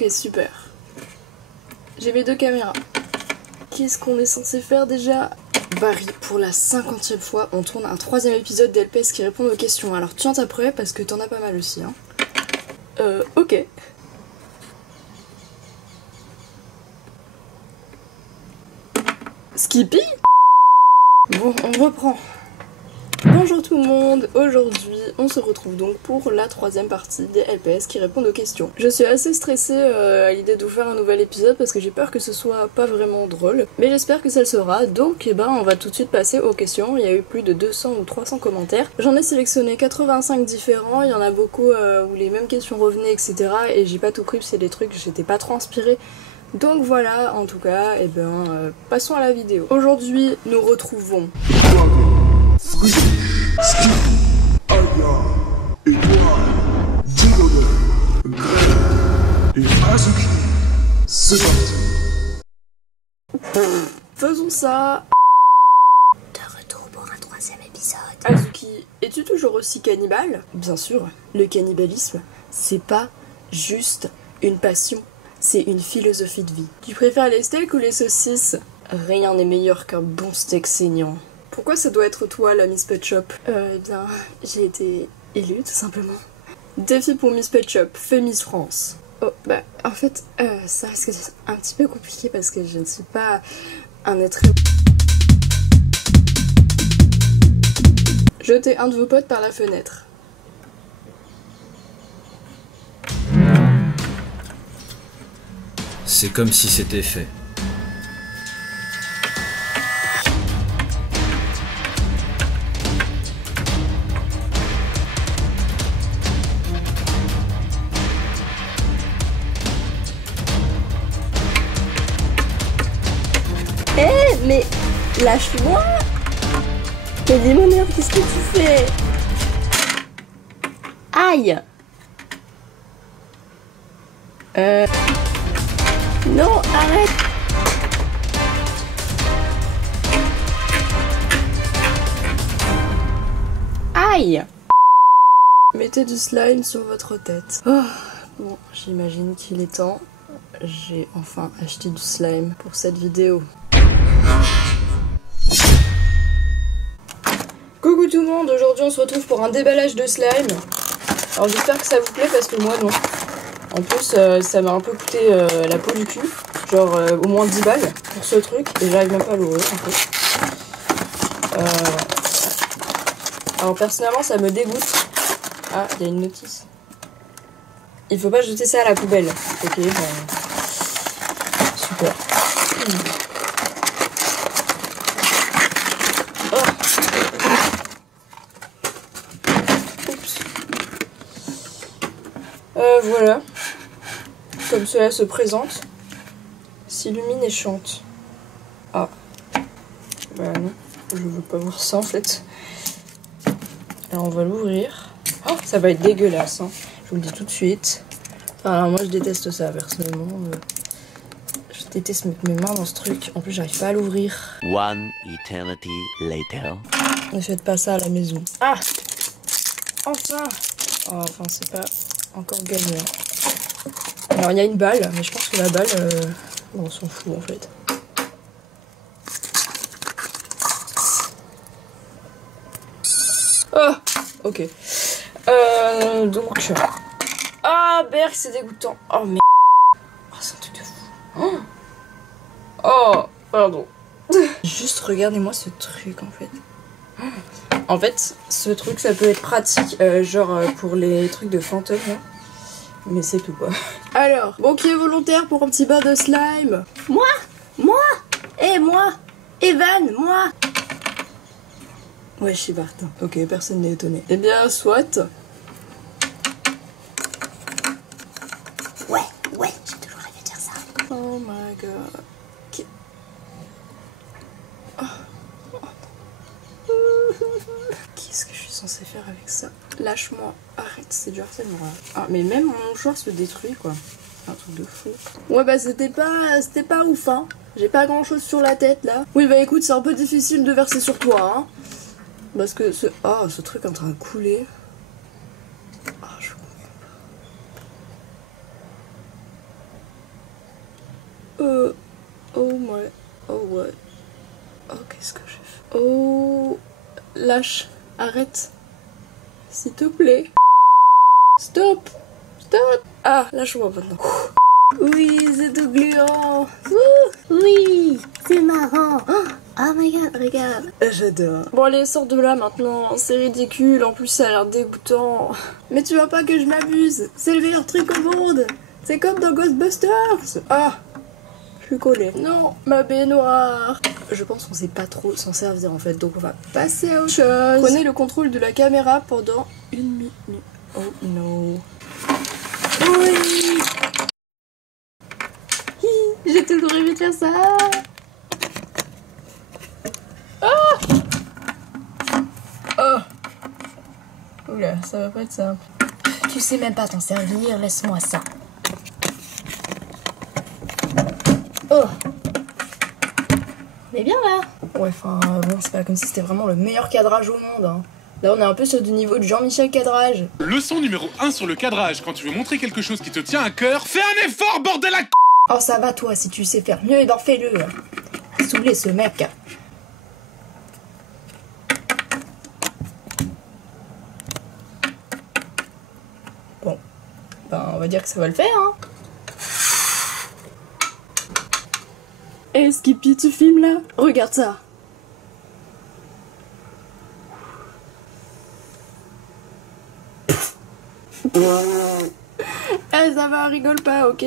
Ok, super. J'ai mes 2 caméras. Qu'est-ce qu'on est censé faire déjà? Barry, pour la 50e fois, on tourne un 3e épisode d'LPS qui répond aux questions. Alors tiens ta prêt parce que t'en as pas mal aussi. Hein. Ok. Skippy? Bon, on reprend. Bonjour tout le monde, aujourd'hui on se retrouve donc pour la 3e partie des LPS qui répondent aux questions. Je suis assez stressée à l'idée de vous faire un nouvel épisode parce que j'ai peur que ce soit pas vraiment drôle, mais j'espère que ça le sera, donc on va tout de suite passer aux questions. Il y a eu plus de 200 ou 300 commentaires, j'en ai sélectionné 85 différents, il y en a beaucoup où les mêmes questions revenaient etc. et j'ai pas tout pris, c'est des trucs j'étais pas trop inspirée. Donc voilà, en tout cas, passons à la vidéo. Aujourd'hui, nous retrouvons... Faisons ça. De retour pour un 3e épisode. Azuki, es-tu toujours aussi cannibale? Bien sûr, le cannibalisme, c'est pas juste une passion, c'est une philosophie de vie. Tu préfères les steaks ou les saucisses? Rien n'est meilleur qu'un bon steak saignant. Pourquoi ça doit être toi la Miss Pet Shop? J'ai été élue tout simplement. Défi pour Miss Pet Shop, fais Miss France. Oh, en fait, ça risque d'être un petit peu compliqué parce que je ne suis pas un être... Jetez un de vos potes par la fenêtre. C'est comme si c'était fait. Mais lâche-moi! Mais Limoneur, qu'est-ce que tu fais? Aïe! Non, arrête! Aïe! Mettez du slime sur votre tête. Oh, bon, j'imagine qu'il est temps. J'ai enfin acheté du slime pour cette vidéo. Coucou tout le monde, aujourd'hui on se retrouve pour un déballage de slime. Alors j'espère que ça vous plaît parce que moi non. En plus ça m'a un peu coûté la peau du cul. Genre au moins 10 balles pour ce truc. Et j'arrive même pas à l'ouvrir en fait. Alors personnellement ça me dégoûte. Ah, il y a une notice. Il faut pas jeter ça à la poubelle. Ok, super. Voilà, comme cela se présente, s'illumine et chante. Ah, bah non, je veux pas voir ça en fait. Alors on va l'ouvrir. Oh, ça va être dégueulasse, hein. Je vous le dis tout de suite. Alors moi je déteste ça personnellement. Je déteste mettre mes mains dans ce truc. En plus j'arrive pas à l'ouvrir. One eternity later. Ne faites pas ça à la maison. Ah, enfin. Oh, enfin c'est pas encore gagné. Alors il y a une balle, mais je pense que la balle, on s'en fout en fait. Oh, ok. Donc... Ah, Berk, c'est dégoûtant. Oh, merde. Oh, c'est un truc de fou. Oh, pardon. Juste regardez-moi ce truc en fait. En fait, ce truc, ça peut être pratique, genre pour les trucs de fantômes, là. Mais c'est tout, quoi. Alors, bon, qui est volontaire pour un petit bain de slime? Moi? Moi? Evan, moi? Ouais, je suis partant. Ok, personne n'est étonné. Eh bien, soit. Ouais, j'ai toujours rêvé de faire ça. Oh my god. Qu'est-ce que je suis censée faire avec ça? Lâche-moi, arrête, c'est du harcèlement. Ah, mais même mon mouchoir se détruit quoi. Un truc de fou. Ouais, bah c'était pas ouf, hein. J'ai pas grand chose sur la tête là. Oui, bah écoute, c'est un peu difficile de verser sur toi, hein. Parce que ce. Oh, ce truc est en train de couler. Ah, je comprends Oh my... Oh what? Oh, qu'est-ce que j'ai fait? Oh... Lâche. Arrête. S'il te plaît. Stop. Stop. Ah, lâche-moi maintenant. Oui, c'est tout gluant. Oui, c'est marrant. Oh my god, regarde. J'adore. Bon allez, sors de là maintenant, c'est ridicule, en plus ça a l'air dégoûtant. Mais tu vois pas que je m'abuse, c'est le meilleur truc au monde. C'est comme dans Ghostbusters. Ah, je suis collée. Non, ma baignoire. Je pense qu'on sait pas trop s'en servir en fait, donc on va passer à autre chose. Prenez le contrôle de la caméra pendant 1 minute. Oh non. Oui. J'ai toujours rêvé de faire ça. Oula, ça va pas être simple. Tu sais même pas t'en servir, laisse-moi ça. Oh. On est bien là. Ouais, enfin, bon, c'est pas comme si c'était vraiment le meilleur cadrage au monde, hein. Là, on est un peu sur du niveau de Jean-Michel Cadrage. Leçon numéro 1 sur le cadrage. Quand tu veux montrer quelque chose qui te tient à cœur, fais un effort, bordel à c***. Oh, ça va, toi, si tu sais faire mieux, et ben fais-le. Saoulé, ce mec. Bon, ben, on va dire que ça va le faire, hein. Eh, Skippy, tu filmes, là? Regarde ça. Eh, ça va, rigole pas, ok?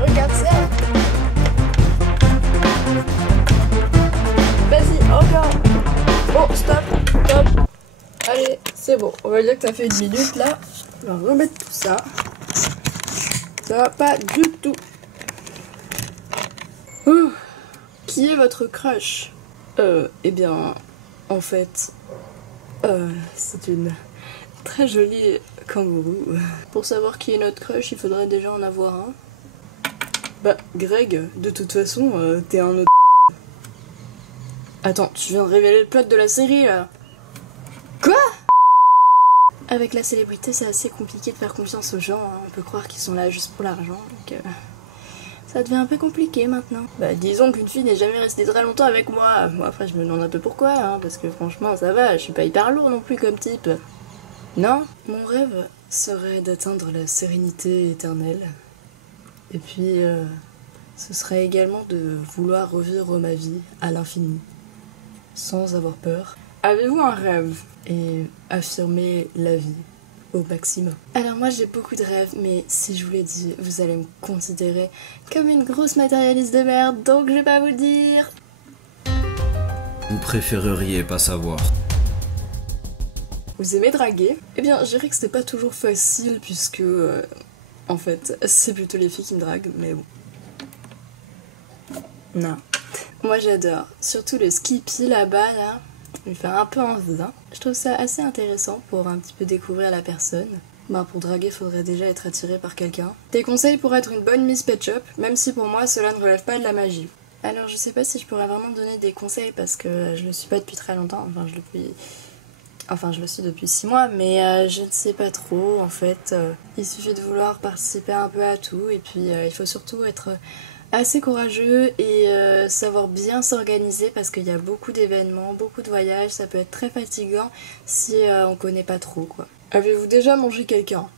Regarde ça. Vas-y, encore. Bon, stop. Allez, c'est bon. On va dire que ça fait 1 minute là. On va remettre tout ça. Ça va pas du tout. Ouh. Qui est votre crush? Eh bien, en fait, c'est une très jolie kangourou. Pour savoir qui est notre crush, il faudrait déjà en avoir un. Bah, Greg, de toute façon, t'es un autre. Attends, tu viens de révéler le plot de la série, là. Quoi? Avec la célébrité, c'est assez compliqué de faire confiance aux gens, hein. On peut croire qu'ils sont là juste pour l'argent, donc... Ça devient un peu compliqué maintenant. Bah disons qu'une fille n'est jamais restée très longtemps avec moi. Moi après je me demande un peu pourquoi, hein, parce que franchement ça va, je suis pas hyper lourd non plus comme type. Non, mon rêve serait d'atteindre la sérénité éternelle. Et puis ce serait également de vouloir revivre ma vie à l'infini, sans avoir peur. Avez-vous un rêve? Et affirmer la vie au maximum. Alors moi j'ai beaucoup de rêves, mais si je vous l'ai dit, vous allez me considérer comme une grosse matérialiste de merde, donc je vais pas vous le dire. Vous préféreriez pas savoir. Vous aimez draguer? Eh bien je dirais que c'était pas toujours facile puisque en fait c'est plutôt les filles qui me draguent, mais bon. Non. Moi j'adore, surtout le Skippy là-bas là. Il me fait un peu envie, hein. Je trouve ça assez intéressant pour un petit peu découvrir la personne. Bah pour draguer, faudrait déjà être attiré par quelqu'un. Des conseils pour être une bonne Miss Pet Shop, même si pour moi cela ne relève pas de la magie. Alors je sais pas si je pourrais vraiment donner des conseils parce que je le suis pas depuis très longtemps, je le suis depuis 6 mois, mais je ne sais pas trop en fait. Il suffit de vouloir participer un peu à tout et puis il faut surtout être assez courageux et savoir bien s'organiser parce qu'il y a beaucoup d'événements, beaucoup de voyages, ça peut être très fatigant si on connaît pas trop quoi. Avez-vous déjà mangé quelqu'un?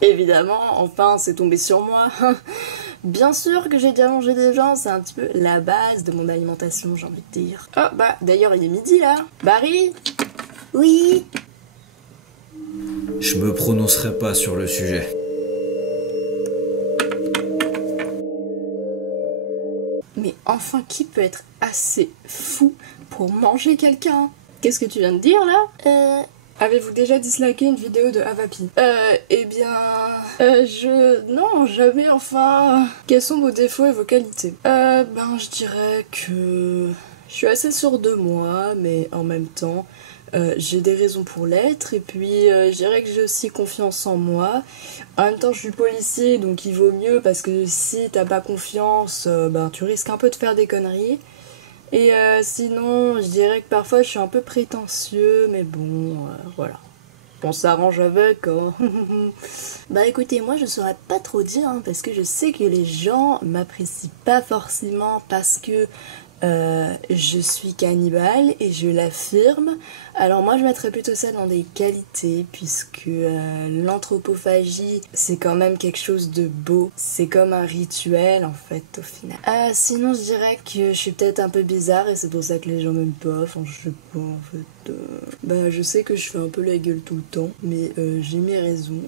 Évidemment, enfin c'est tombé sur moi. Bien sûr que j'ai déjà mangé des gens, c'est un petit peu la base de mon alimentation, j'ai envie de dire. Oh bah d'ailleurs il est midi là. Barry? Oui. Je me prononcerai pas sur le sujet. Mais enfin, qui peut être assez fou pour manger quelqu'un? Qu'est-ce que tu viens de dire là? Avez-vous déjà disliké une vidéo de Avapi? Eh bien... Non, jamais, enfin... Quels sont vos défauts et vos qualités? Je dirais que... Je suis assez sûre de moi, mais en même temps... j'ai des raisons pour l'être et puis je dirais que j'ai aussi confiance en moi. En même temps je suis policier donc il vaut mieux parce que si t'as pas confiance tu risques un peu de faire des conneries Et sinon, je dirais que parfois je suis un peu prétentieux, mais bon, voilà. On s'arrange avec, hein. Bah écoutez, moi je saurais pas trop dire, hein, parce que je sais que les gens m'apprécient pas forcément parce que je suis cannibale et je l'affirme. Alors moi je mettrais plutôt ça dans des qualités, puisque l'anthropophagie c'est quand même quelque chose de beau, c'est comme un rituel en fait au final. Sinon je dirais que je suis peut-être un peu bizarre et c'est pour ça que les gens m'aiment pas, enfin je sais pas en fait. Bah je sais que je fais un peu la gueule tout le temps, mais j'ai mes raisons.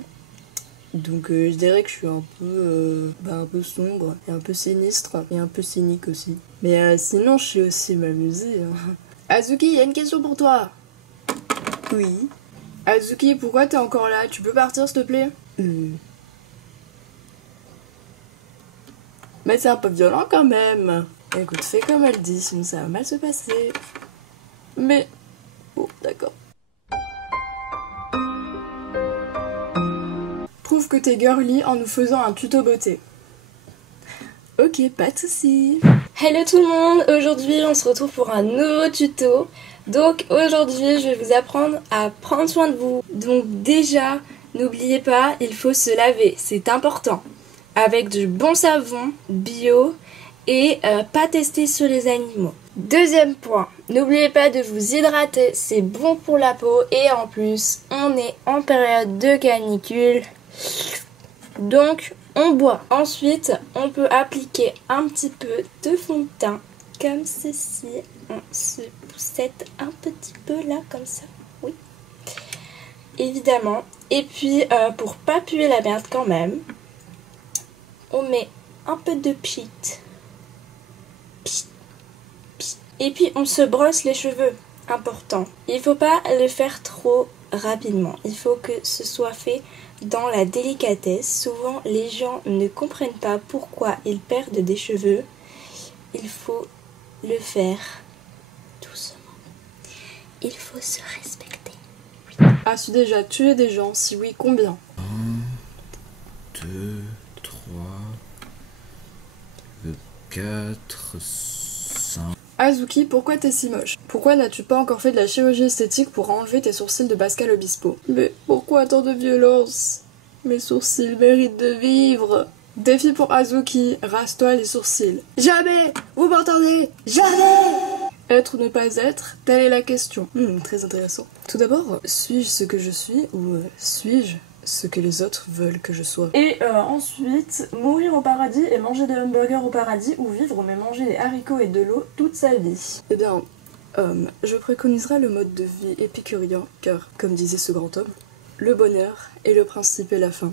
Donc je dirais que je suis un peu sombre, et un peu sinistre, et un peu cynique aussi. Mais sinon je sais aussi m'amuser. Hein. Azuki, il y a une question pour toi. Oui. Azuki, pourquoi t'es encore là? Tu peux partir s'il te plaît? Mais c'est un peu violent quand même. Écoute, fais comme elle dit, sinon ça va mal se passer. Mais... bon, d'accord. Prouve que t'es girly en nous faisant un tuto beauté. Ok, pas de soucis. Hello tout le monde, aujourd'hui on se retrouve pour un nouveau tuto. Donc aujourd'hui je vais vous apprendre à prendre soin de vous. Donc déjà, n'oubliez pas, il faut se laver, c'est important. Avec du bon savon, bio et pas testé sur les animaux. Deuxième point, n'oubliez pas de vous hydrater, c'est bon pour la peau et en plus on est en période de canicule. Donc on boit. Ensuite, on peut appliquer un petit peu de fond de teint, comme ceci. On se poussette un petit peu là, comme ça. Oui. Évidemment. Et puis, pour pas puer la merde quand même, on met un peu de pchit. Et puis, on se brosse les cheveux. Important. Il faut pas le faire trop rapidement. Il faut que ce soit fait dans la délicatesse. Souvent les gens ne comprennent pas pourquoi ils perdent des cheveux. Il faut le faire doucement. Il faut se respecter. As-tu déjà tué des gens? Si oui, combien? 1, 2, 3, 4, 5. Azuki, pourquoi t'es si moche? Pourquoi n'as-tu pas encore fait de la chirurgie esthétique pour enlever tes sourcils de Pascal Obispo? Mais pourquoi tant de violence? Mes sourcils méritent de vivre. Défi pour Azuki, rase-toi les sourcils. Jamais! Vous m'entendez? Jamais! Être ou ne pas être, telle est la question. Très intéressant. Tout d'abord, suis-je ce que je suis ou suis-je ce que les autres veulent que je sois? Et ensuite, mourir au paradis et manger des hamburgers au paradis ou vivre mais manger des haricots et de l'eau toute sa vie? Eh bien, je préconiserais le mode de vie épicurien, car, comme disait ce grand homme, le bonheur est le principe et la fin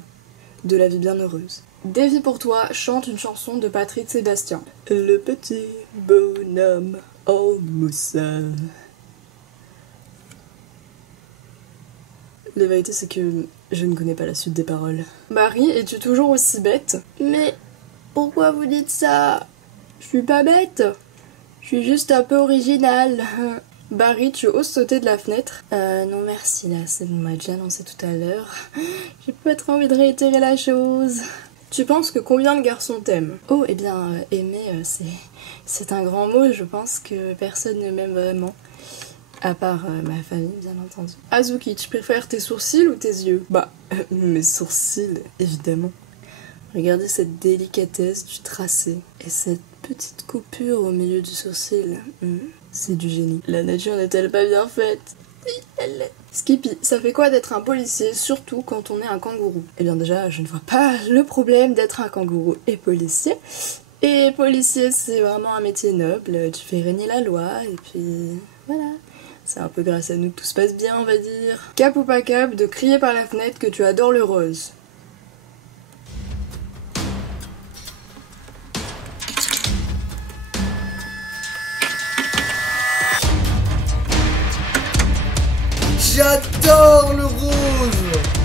de la vie bienheureuse. Défi pour toi, chante une chanson de Patrick Sébastien. Le petit bonhomme en moussa. La vérité c'est que je ne connais pas la suite des paroles. Marie, es-tu toujours aussi bête? Mais pourquoi vous dites ça? Je suis pas bête. Je suis juste un peu originale. Barry, tu oses sauter de la fenêtre? Non merci là, c'est bon, on m'a déjà annoncé tout à l'heure. J'ai pas trop envie de réitérer la chose. Tu penses que combien de garçons t'aiment? Oh, eh bien, aimer, c'est un grand mot, je pense que personne ne m'aime vraiment. À part ma famille, bien entendu. Azuki, tu préfères tes sourcils ou tes yeux? Bah, mes sourcils, évidemment. Regardez cette délicatesse du tracé. Et cette petite coupure au milieu du sourcil. C'est du génie. La nature n'est-elle pas bien faite? Skippy, ça fait quoi d'être un policier, surtout quand on est un kangourou? Eh bien déjà, je ne vois pas le problème d'être un kangourou et policier. Et policier, c'est vraiment un métier noble. Tu fais régner la loi et puis voilà. C'est un peu grâce à nous que tout se passe bien, on va dire. Cap ou pas cap de crier par la fenêtre que tu adores le rose? J'adore le rose!